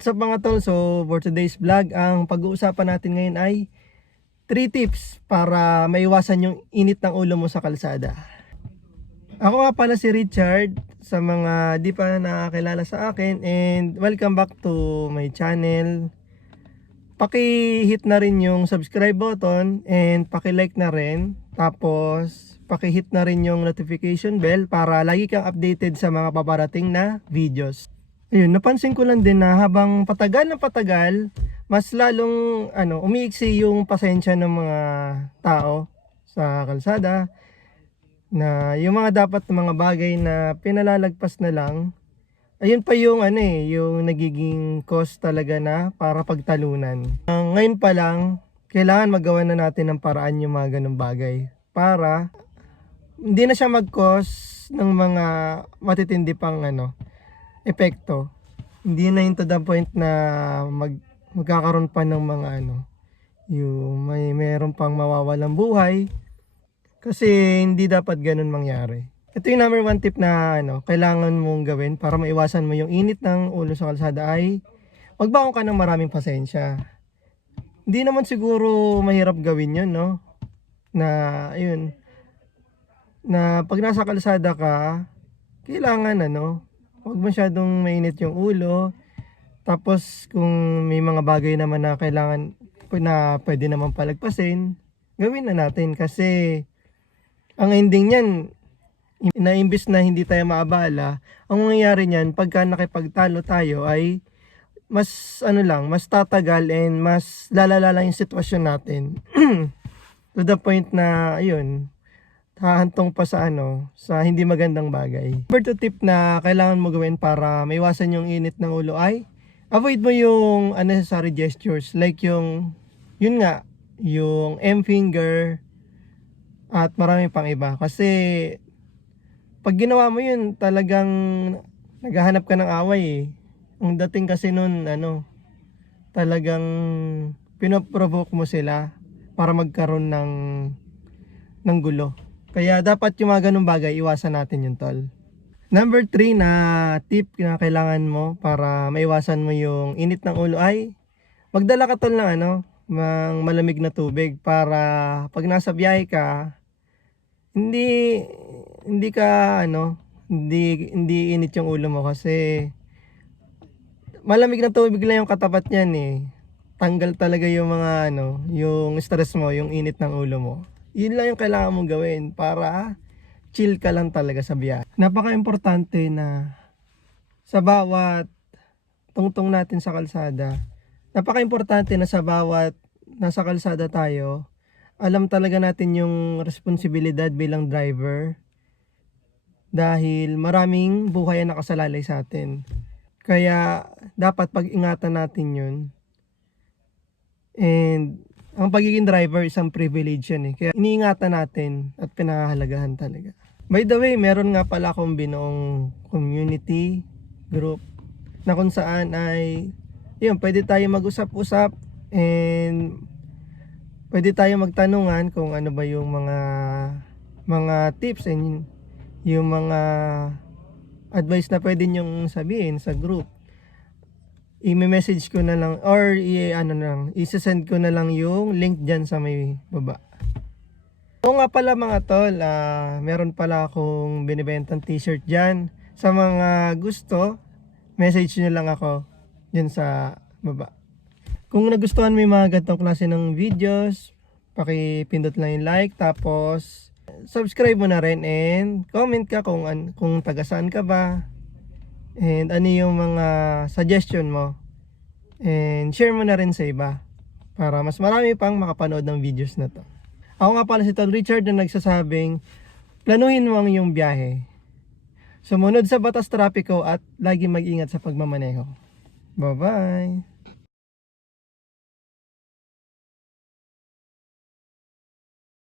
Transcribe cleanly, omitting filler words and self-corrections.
What's up mga tol? So for today's vlog, ang pag-uusapan natin ngayon ay 3 tips para maiwasan yung init ng ulo mo sa kalsada. Ako nga pala si Richard, sa mga di pa nakakilala sa akin, and welcome back to my channel. Paki-hit na rin yung subscribe button and paki-like na rin. Tapos paki-hit na rin yung notification bell para lagi kang updated sa mga paparating na videos. Ayun, napansin ko lang din na habang patagal na patagal, mas lalong umiiksi yung pasensya ng mga tao sa kalsada, na yung mga dapat na mga bagay na pinalalagpas na lang, ayun pa yung yung nagiging cause talaga na para pagtalunan. Ngayon pa lang, kailangan magawa na natin ng paraan yung mga ganung bagay para hindi na siya mag-cause ng mga matitindi pang epekto. Hindi na yun to the point na magkakaroon pa ng mga yung meron pang mawawalang buhay, kasi hindi dapat ganun mangyari. Ito yung number 1 tip na kailangan mong gawin para maiwasan mo yung init ng ulo sa kalsada ay magbaon ka ng maraming pasensya. Hindi naman siguro mahirap gawin yun, no? Na ayun, na pag nasa kalsada ka, kailangan huwag masyadong mainit yung ulo. Tapos kung may mga bagay naman na kailangan na pwede naman palagpasin, gawin na natin, kasi ang ending niyan, na imbis na hindi tayo maabala, ang mangyayari niyan pagka nakipagtalo tayo ay mas mas tatagal and mas lalala lang yung sitwasyon natin. To the point na ayun, hahantong pa sa sa hindi magandang bagay. Number 2 tip na kailangan mo gawin para maiwasan yung init ng ulo ay avoid mo yung unnecessary gestures, like yung M finger at marami pang iba. Kasi pag ginawa mo yun, talagang naghahanap ka ng away eh. Ang dating kasi nun talagang pinoprovoke mo sila para magkaroon ng gulo. Kaya dapat yung mga ganung bagay, iwasan natin yun, tol. Number 3 na tip na kailangan mo para maiwasan mo yung init ng ulo ay magdala ka, tol, ng malamig na tubig para pag nasa biyahe ka, hindi ka hindi init yung ulo mo, kasi malamig na tubig lang yung katapat niyan eh. Tanggal talaga yung mga yung stress mo, yung init ng ulo mo. Yun lang yung kailangan mong gawin para chill ka lang talaga sa biyahe. Napaka-importante na sa bawat tungtong natin sa kalsada, napaka-importante na sa bawat nasa kalsada tayo, alam talaga natin yung responsibilidad bilang driver, dahil maraming buhay ang nakasalalay sa atin. Kaya dapat pag-ingatan natin yun. And ang pagiging driver isang privilege yan eh. Kaya iniingatan natin at pinahahalagahan talaga. By the way, meron nga pala akong binuong community group na kung saan ay pwede tayo mag-usap-usap and pwede tayo magtanungan kung ano ba yung mga tips and yung mga advice na pwede nyong sabihin sa group. I-message ko na lang or i-send ko na lang yung link dyan sa may baba. Oo nga pala mga tol, meron pala akong binibentang t-shirt dyan. Sa mga gusto, message nyo lang ako dyan sa baba. Kung nagustuhan mo yung mga ganitong klase ng videos, pakipindot lang yung like, tapos subscribe mo na rin and comment ka kung taga saan ka ba, and ano yung mga suggestion mo, and share mo na rin sa iba para mas marami pang makapanood ng videos na to. Ako nga pala si Tol Richard na nagsasabing planuhin mo ang iyong biyahe, sumunod sa batas trapiko at lagi mag-ingat sa pagmamaneho. Bye bye.